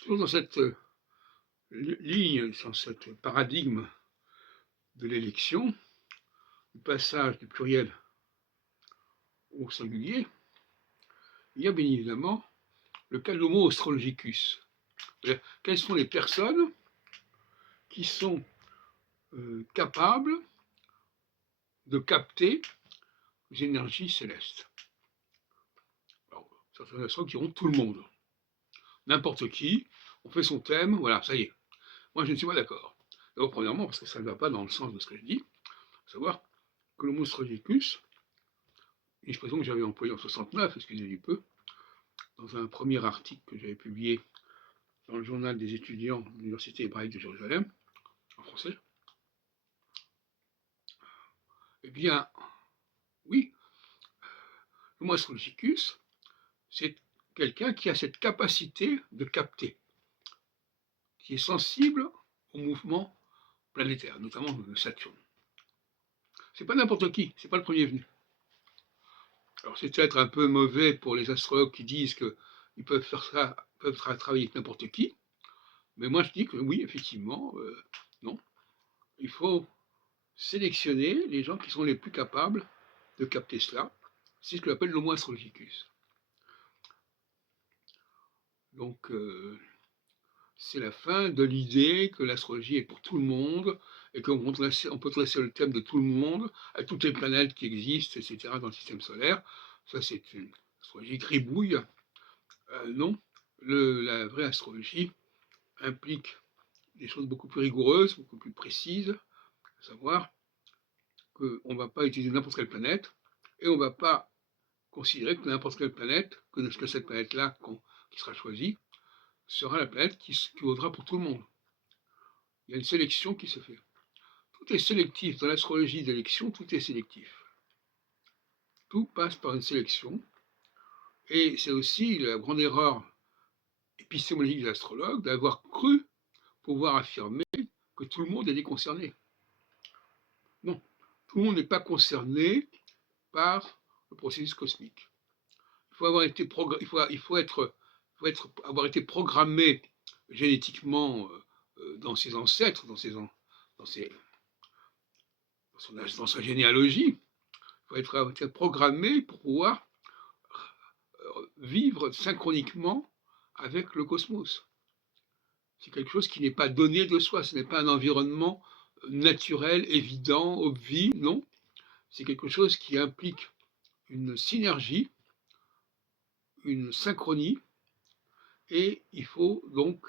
Toujours dans cette ligne, dans ce paradigme de l'élection, du passage du pluriel au singulier, il y a bien évidemment le cas de l'homo astrologicus. Quelles sont les personnes qui sont capables de capter les énergies célestes? Alors, certaines astres diront tout le monde. N'importe qui, on fait son thème, voilà, ça y est. Moi, je ne suis pas d'accord. D'abord, premièrement, parce que ça ne va pas dans le sens de ce que je dis, à savoir que l'homo astrologicus, une expression que j'avais employée en 69, excusez du peu, dans un premier article que j'avais publié dans le journal des étudiants de l'Université hébraïque de Jérusalem, en français, eh bien, oui, l'homo astrologicus, c'est quelqu'un qui a cette capacité de capter, qui est sensible au mouvement planétaire, notamment de Saturne. C'est pas n'importe qui, c'est pas le premier venu. Alors c'est peut-être un peu mauvais pour les astrologues qui disent qu'ils peuvent faire ça, peuvent travailler avec n'importe qui, mais moi je dis que oui, effectivement, non. Il faut sélectionner les gens qui sont les plus capables de capter cela. C'est ce que j'appelle l'homo astrologicus. Donc c'est la fin de l'idée que l'astrologie est pour tout le monde et qu'on peut dresser le thème de tout le monde à toutes les planètes qui existent, etc. dans le système solaire. Ça c'est une astrologie gribouille. Non, la vraie astrologie implique des choses beaucoup plus rigoureuses, beaucoup plus précises, à savoir qu'on ne va pas utiliser n'importe quelle planète et on ne va pas considérer que n'importe quelle planète, que cette planète-là qui sera choisie, sera la planète qui vaudra pour tout le monde. Il y a une sélection qui se fait. Tout est sélectif. Dans l'astrologie d'élection, tout est sélectif. Tout passe par une sélection. Et c'est aussi la grande erreur épistémologique de l'astrologue d'avoir cru pouvoir affirmer que tout le monde est concerné. Non, tout le monde n'est pas concerné par le processus cosmique. Il faut avoir été, avoir été programmé génétiquement dans ses ancêtres, dans sa généalogie. Il faut être programmé pour pouvoir vivre synchroniquement avec le cosmos. C'est quelque chose qui n'est pas donné de soi, ce n'est pas un environnement naturel, évident, obvi, non. C'est quelque chose qui implique une synergie, une synchronie, et il faut donc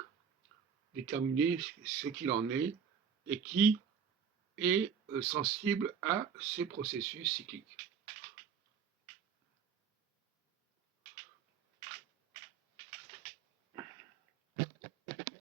déterminer ce qu'il en est et qui est sensible à ces processus cycliques.